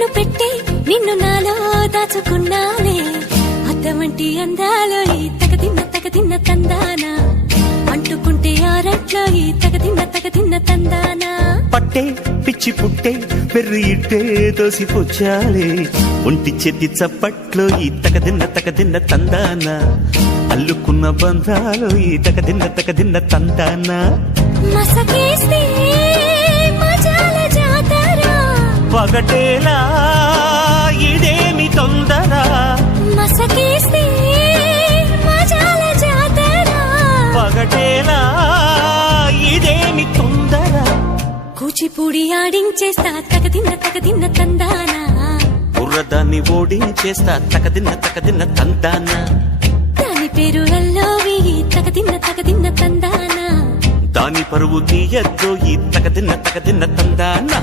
కన్ను పెట్టే నిన్ను నాలో దాచుకున్నానే అద్దమంటి అందాలో ఈ తగదిన్న తందానా అంటుకుంటే ఆరట్లో ఈ తగదిన్న తందానా పట్టే పిచ్చి పుట్టే పెర్రి ఇట్టే దోసిపుచ్చాలే ఒంటి చెట్టి చప్పట్లో ఈ తగదిన్న తందానా అల్లుకున్న బంధాలు ఈ తగదిన్న తందానా మసకేస్తే మజాల జాతర పగటేలా ఇదేమి తొందర మసకేస్తే మజాల జాతర పగటేలా ఇదేమి తొందర కూచిపూడి ఆడించేస్తా తగదిన్న తందానా బుర్రదాన్ని ఓడించేస్తా తగదిన్న తందానా దాని పేరు అల్లోవి తగదిన్న తందానా దాని పరువు తీయద్దు ఈ తగదిన్న తందానా